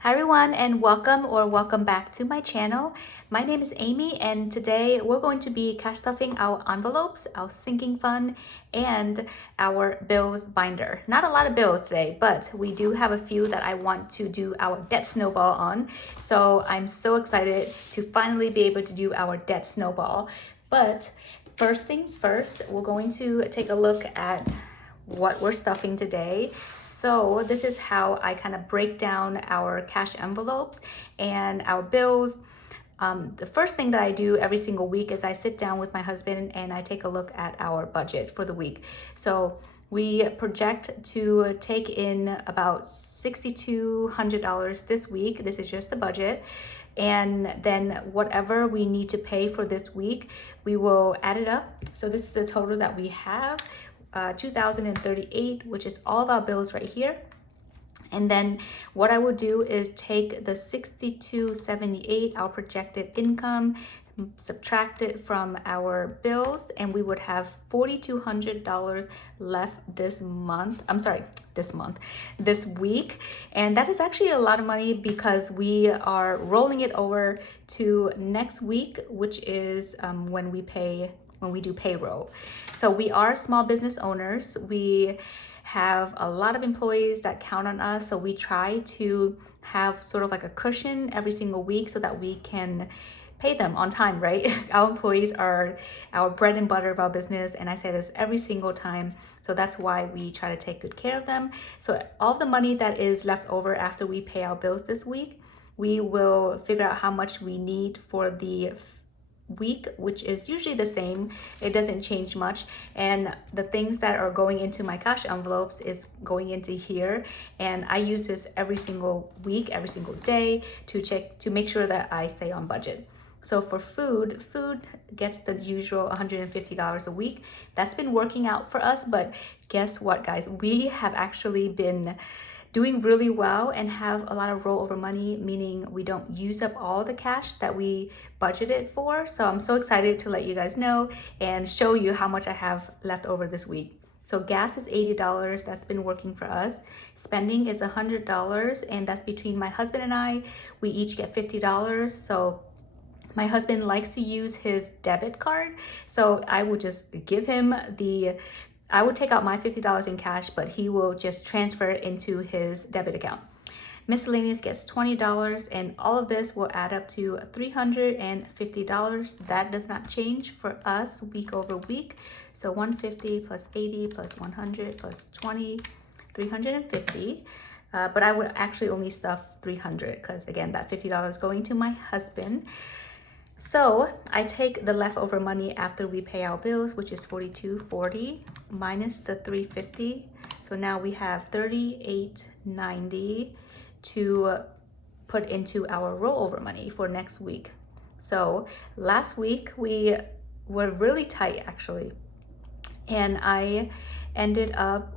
Hi everyone, and welcome back to my channel. My name is Amy, and today we're going to be cash stuffing our envelopes, our sinking fund, and our bills binder. Not a lot of bills today, but we do have a few that I want to do our debt snowball on. So I'm so excited to finally be able to do our debt snowball. But first things first, we're going to take a look at what we're stuffing today. So this is how I kind of break down our cash envelopes and our bills. The first thing that I do every single week is I sit down with my husband and I take a look at our budget for the week. So we project to take in about $6,200 this week. This is just the budget. And then whatever we need to pay for this week, we will add it up. So this is the total that we have. 2,038, which is all of our bills right here. And then what I would do is take the 6,278, our projected income, subtract it from our bills, and we would have $4,200 left this week. And that is actually a lot of money because we are rolling it over to next week, which is when we do payroll. So we are small business owners. We have a lot of employees that count on us. So we try to have sort of like a cushion every single week so that we can pay them on time, right? Our employees are our bread and butter of our business. And I say this every single time. So that's why we try to take good care of them. So all the money that is left over after we pay our bills this week, we will figure out how much we need for the week, which is usually the same. It doesn't change much, and the things that are going into my cash envelopes is going into here, and I use this every single week, every single day to check to make sure that I stay on budget. So for food gets the usual $150 a week. That's been working out for us, but guess what, guys? We have actually been doing really well and have a lot of rollover money, meaning we don't use up all the cash that we budgeted for. So I'm so excited to let you guys know and show you how much I have left over this week. So gas is $80, that's been working for us. Spending is $100, and that's between my husband and I. We each get $50. So my husband likes to use his debit card. So I would just give him I would take out my $50 in cash, but he will just transfer it into his debit account. Miscellaneous gets $20, and all of this will add up to $350. That does not change for us week over week. So 150 plus 80 plus 100 plus 20, 350. But I would actually only stuff 300 because again, that $50 is going to my husband. So I take the leftover money after we pay our bills, which is $42.40 minus the $350. So now we have $38.90 to put into our rollover money for next week. So last week we were really tight actually, and I ended up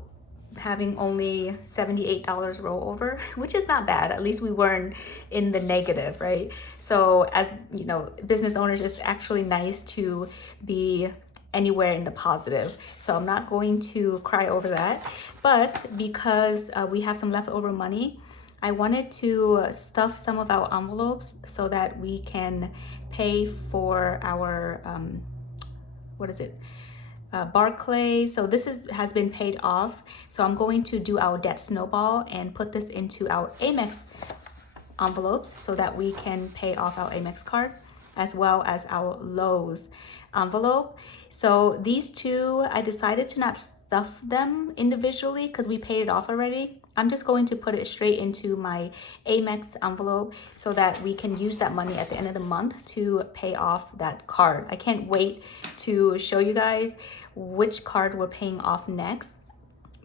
having only $78 rollover, which is not bad. At least we weren't in the negative, right? So as you know, business owners, it's actually nice to be anywhere in the positive. So I'm not going to cry over that. But because we have some leftover money, I wanted to stuff some of our envelopes so that we can pay for our, Barclay. So this has been paid off. So I'm going to do our debt snowball and put this into our Amex envelopes so that we can pay off our Amex card as well as our Lowe's envelope. So these two, I decided to not stuff them individually because we paid it off already. I'm just going to put it straight into my Amex envelope so that we can use that money at the end of the month to pay off that card. I can't wait to show you guys which card we're paying off next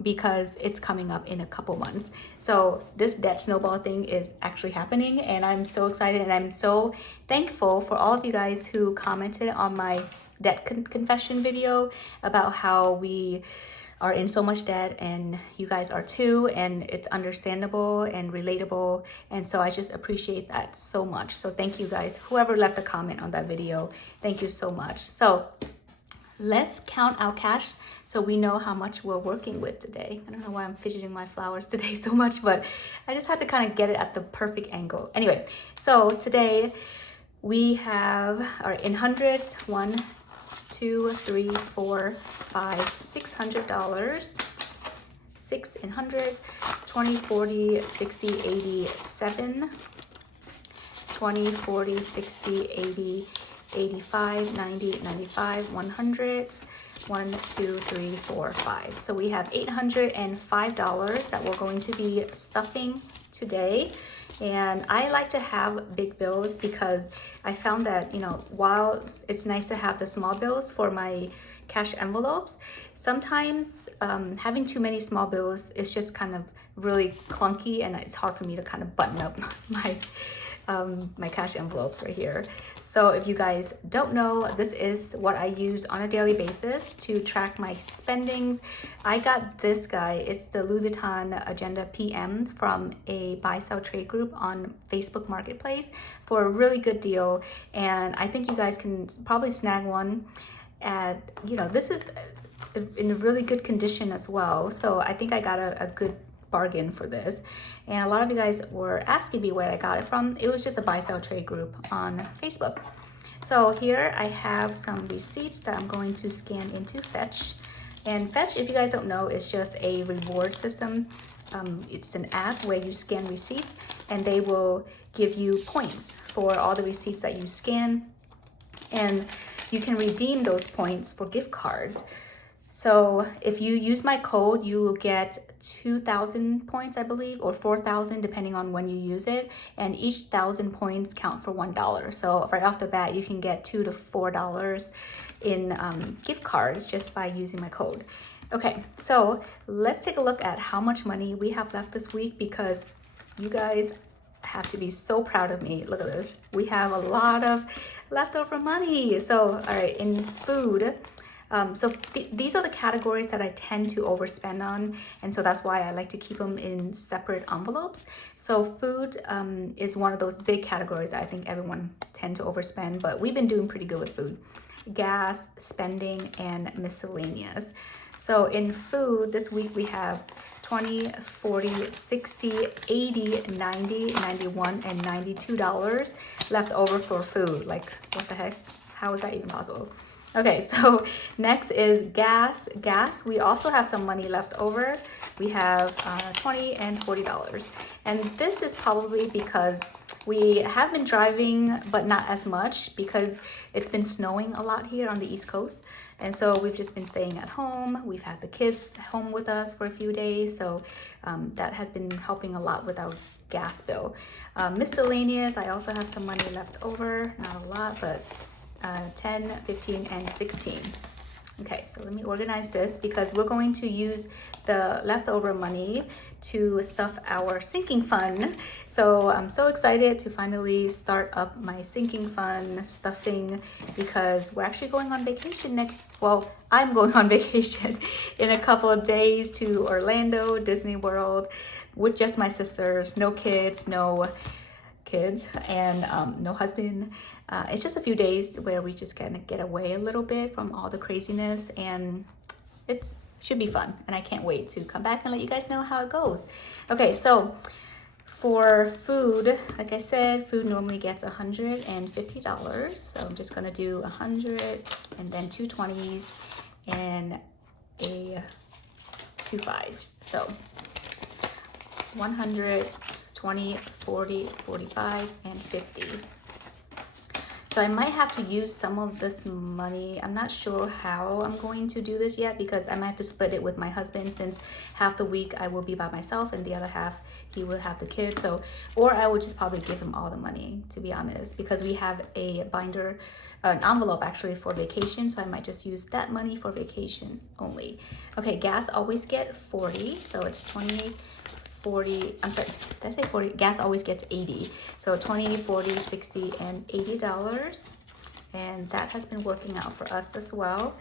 because it's coming up in a couple months. So this debt snowball thing is actually happening, and I'm so excited, and I'm so thankful for all of you guys who commented on my debt confession video about how we are in so much debt, and you guys are too, and it's understandable and relatable, and so I just appreciate that so much. So thank you guys, whoever left a comment on that video, thank you so much. So let's count our cash so we know how much we're working with today. I don't know why I'm fidgeting my flowers today so much, but I just had to kind of get it at the perfect angle. Anyway, so today we have our in hundreds, $1, $2, $3, $4, $5, $600, 6 in hundred, 20, 40, 60, 80, 7, 20, 40, 60, 80, 85, 90, 95, 100, 1, 2, 3, 4, 5. So we have $805 that we're going to be stuffing today. And I like to have big bills because I found that, you know, while it's nice to have the small bills for my cash envelopes, sometimes having too many small bills is just kind of really clunky, and it's hard for me to kind of button up my my cash envelopes right here. So if you guys don't know, this is what I use on a daily basis to track my spendings. I got this guy. It's the Louis Vuitton Agenda PM from a buy sell trade group on Facebook Marketplace for a really good deal. And I think you guys can probably snag one at, you know, this is in a really good condition as well. So I think I got a good bargain for this. And a lot of you guys were asking me where I got it from. It was just a buy sell trade group on Facebook. So here I have some receipts that I'm going to scan into Fetch. And Fetch, if you guys don't know, is just a reward system. It's an app where you scan receipts and they will give you points for all the receipts that you scan. And you can redeem those points for gift cards. So if you use my code, you will get 2,000 points, I believe, or 4,000 depending on when you use it. And each 1,000 points count for $1. So right off the bat, you can get $2 to $4 in gift cards just by using my code. Okay, so let's take a look at how much money we have left this week, because you guys have to be so proud of me. Look at this. We have a lot of leftover money. So, all right, in food, these are the categories that I tend to overspend on, and so that's why I like to keep them in separate envelopes. So food is one of those big categories that I think everyone tend to overspend, but we've been doing pretty good with food. Gas, spending, and miscellaneous. So in food, this week we have 20, 40, 60, 80, 90, 91, and $92 left over for food. Like, what the heck? How is that even possible? Okay, so next is gas. Gas, we also have some money left over. We have $20 and $40. And this is probably because we have been driving, but not as much, because it's been snowing a lot here on the East Coast. And so we've just been staying at home. We've had the kids home with us for a few days. So that has been helping a lot with our gas bill. Miscellaneous, I also have some money left over. Not a lot, but 10, 15, and 16. Okay, so let me organize this because we're going to use the leftover money to stuff our sinking fund. So I'm so excited to finally start up my sinking fund stuffing, because we're actually going on vacation I'm going on vacation in a couple of days to Orlando, Disney World, with just my sisters, no kids, and no husband. It's just a few days where we just kind of get away a little bit from all the craziness, and it should be fun. And I can't wait to come back and let you guys know how it goes. Okay, so for food, like I said, food normally gets $150. So I'm just gonna do 100 and then 2 20s and a 2 5s. So 100, 20, 40, 45, and 50. So I might have to use some of this money. I'm not sure how I'm going to do this yet, because I might have to split it with my husband, since half the week I will be by myself and the other half he will have the kids. So, or I would just probably give him all the money, to be honest, because we have a binder, an envelope actually for vacation. So I might just use that money for vacation only. Okay, gas always get 40. So it's 20, 40, I'm sorry, did I say 40? Gas always gets 80. So 20, 40, 60, and $80. And that has been working out for us as well.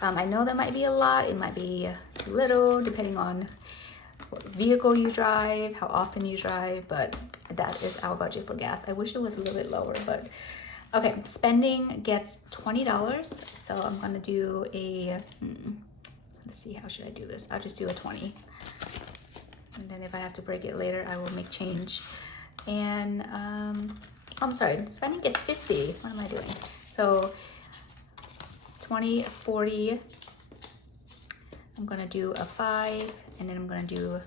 I know that might be a lot. It might be too little, depending on what vehicle you drive, how often you drive, but that is our budget for gas. I wish it was a little bit lower, but okay. Spending gets $20. So I'm gonna do a, let's see, how should I do this? I'll just do a 20. And then if I have to break it later, I will make change. And I'm sorry, spending gets 50. What am I doing? So 20, 40. I'm gonna do a 5, and then I'm gonna do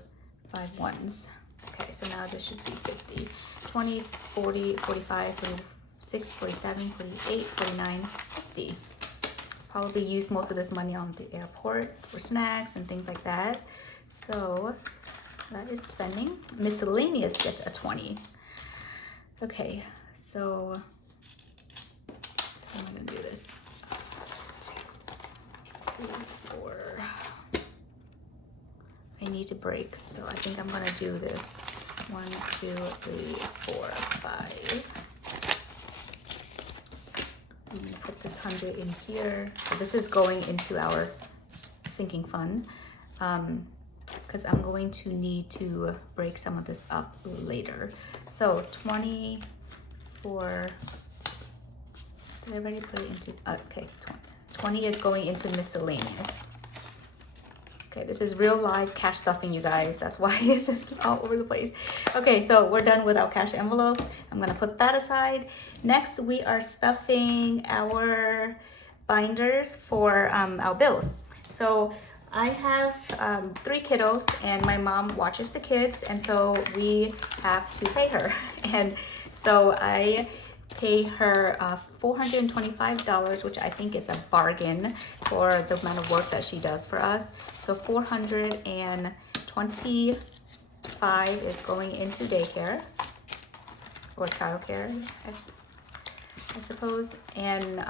5 ones. Okay, so now this should be 50. 20, 40, 45, 46, 47, 48, 49, 50. Probably use most of this money on the airport for snacks and things like that. So that is spending. Miscellaneous gets a 20. Okay, so how am I gonna do this? 2, 3, 4. I need to break, so I think I'm gonna do this. 1, 2, 3, 4, 5. I'm gonna put this 100 in here. So this is going into our sinking fund, because I'm going to need to break some of this up later. So 20 for, did I already put it into, okay, 20 is going into miscellaneous. Okay, this is real live cash stuffing, you guys. That's why it's just all over the place. Okay, so we're done with our cash envelope. I'm gonna put that aside. Next, we are stuffing our binders for our bills. So I have 3 kiddos, and my mom watches the kids, and so we have to pay her. And so I pay her $425, which I think is a bargain for the amount of work that she does for us. So $425 is going into daycare or childcare, I suppose. And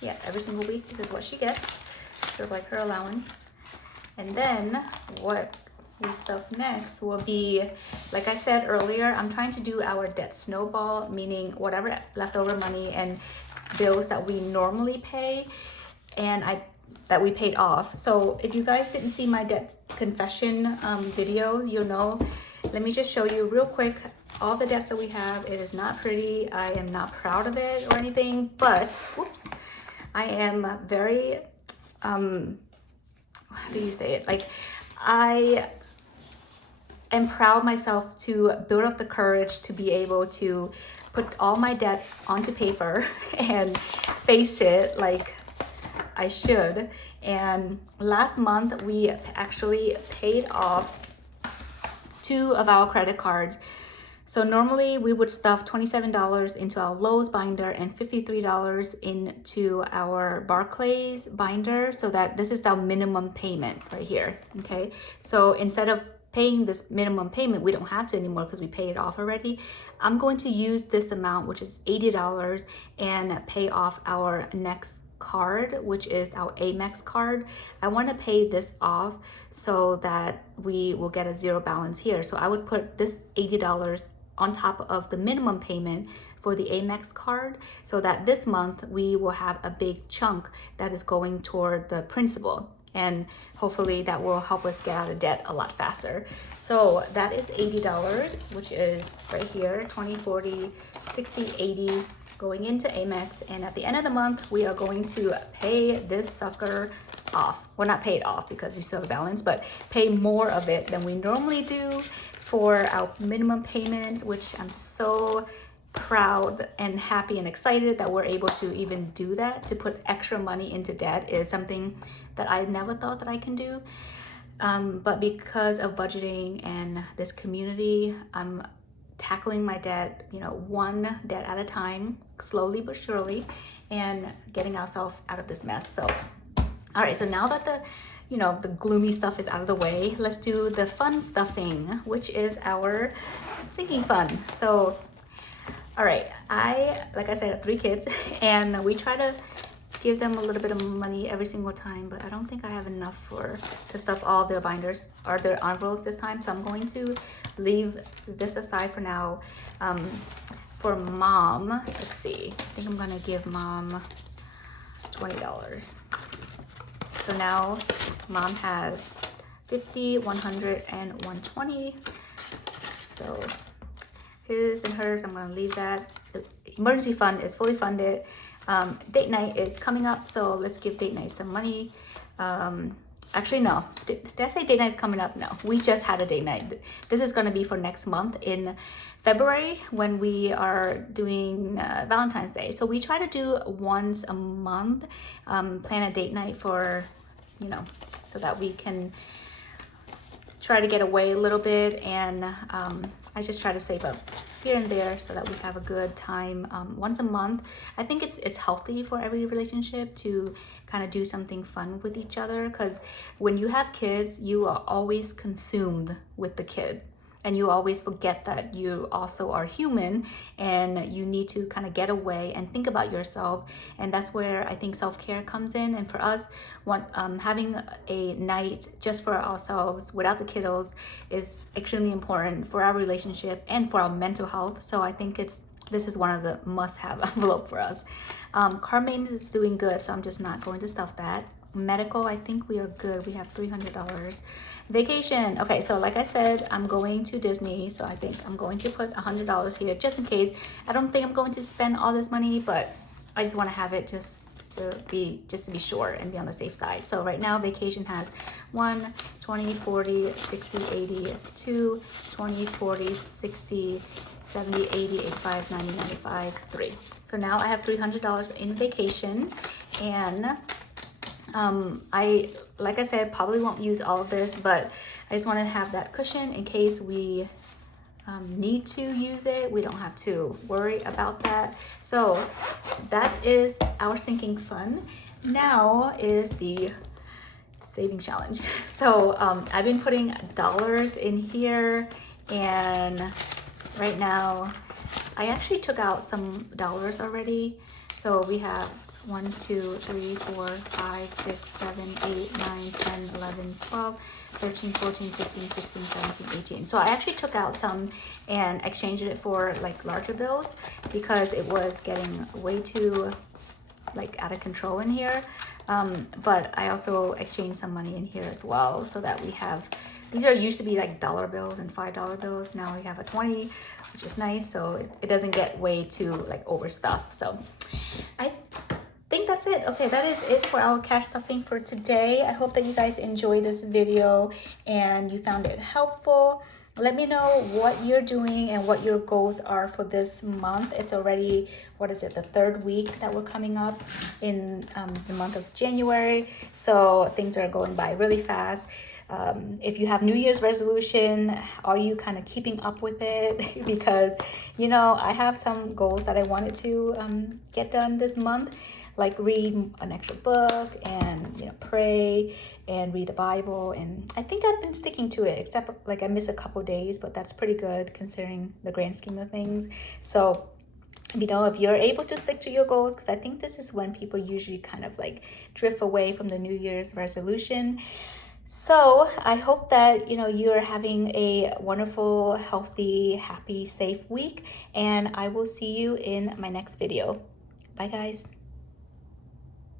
yeah, every single week this is what she gets, sort of like her allowance. And then what we stuff next will be, like I said earlier, I'm trying to do our debt snowball, meaning whatever leftover money and bills that we normally pay and that we paid off. So if you guys didn't see my debt confession videos, you'll know. Let me just show you real quick all the debts that we have. It is not pretty. I am not proud of it or anything, but whoops, I am very how do you say it? Like, I am proud myself to build up the courage to be able to put all my debt onto paper and face it like I should. And last month we actually paid off 2 of our credit cards. So normally we would stuff $27 into our Lowe's binder and $53 into our Barclays binder, so that this is our minimum payment right here. Okay, so instead of paying this minimum payment, we don't have to anymore because we paid it off already. I'm going to use this amount, which is $80, and pay off our next card, which is our Amex card. I want to pay this off so that we will get a 0 balance here. So I would put this $80 on top of the minimum payment for the Amex card, so that this month we will have a big chunk that is going toward the principal. And hopefully that will help us get out of debt a lot faster. So that is $80, which is right here, 20, 40, 60, 80 going into Amex. And at the end of the month, we are going to pay this sucker off. Well, not pay it off because we still have a balance, but pay more of it than we normally do for our minimum payment, which I'm so proud and happy and excited that we're able to even do that. To put extra money into debt is something that I never thought that I can do. But because of budgeting and this community, I'm tackling my debt, one debt at a time, slowly but surely, and getting ourselves out of this mess. So, all right, so now that the gloomy stuff is out of the way, let's do the fun stuffing, which is our sinking fund. So, all right, like I said, have 3 kids, and we try to give them a little bit of money every single time, but I don't think I have enough to stuff all their binders or their envelopes this time. So I'm going to leave this aside for now. For mom, let's see, I think I'm gonna give mom $20. So now mom has 50, 100, and 120. So his and hers, I'm gonna leave that. The emergency fund is fully funded. Date night is coming up, so let's give date night some money. Actually, no. Did I say date night is coming up? No, we just had a date night. This is going to be for next month in February when we are doing Valentine's Day. So we try to do once a month, plan a date night for, you know, so that we can try to get away a little bit. And I just try to save up here and there so that we have a good time once a month. I think it's healthy for every relationship to kind of do something fun with each other, because when you have kids, you are always consumed with the kid. And you always forget that you also are human and you need to kind of get away and think about yourself. And that's where I think self-care comes in. And for us, having a night just for ourselves without the kiddos is extremely important for our relationship and for our mental health. So I think this is one of the must-have envelope for us. Car maintenance is doing good, so I'm just not going to stuff that. Medical, I think we are good. We have $300. Vacation. Okay, so like I said, I'm going to Disney, so I think I'm going to put $100 here just in case. I don't think I'm going to spend all this money, but I just want to have it just to be sure and be on the safe side. So right now vacation has 1, 20, 40, 60, 80, 2, 20, 40, 60, 70, 80, 85, 90, 95, 3. So now I have $300 in vacation, and like I said, probably won't use all of this, but I just want to have that cushion in case we need to use it. We don't have to worry about that. So that is our sinking fund. Now is the saving challenge. So I've been putting dollars in here, and right now I actually took out some dollars already. So we have 1, 2, 3, 4, 5, 6, 7, 8, 9, 10, 11, 12, 13, 14, 15, 16, 17, 18. So I actually took out some and exchanged it for like larger bills because it was getting way too like out of control in here. But I also exchanged some money in here as well, so that we have, these are used to be like dollar bills and $5 bills. Now we have a 20, which is nice. So it doesn't get way too like overstuffed. So I think that's it. Okay, that is it for our cash stuffing for today. I hope that you guys enjoyed this video and you found it helpful. Let me know what you're doing and what your goals are for this month. It's already, what is it, the 3rd week that we're coming up in the month of January. So things are going by really fast. If you have New Year's resolution, are you kind of keeping up with it? Because, you know, I have some goals that I wanted to get done this month, like read an extra book and, you know, pray and read the Bible. And I think I've been sticking to it, except like I missed a couple days, but that's pretty good considering the grand scheme of things. So, you know, if you're able to stick to your goals, because I think this is when people usually kind of like drift away from the New Year's resolution. So I hope that, you know, you're having a wonderful, healthy, happy, safe week, and I will see you in my next video. Bye, guys.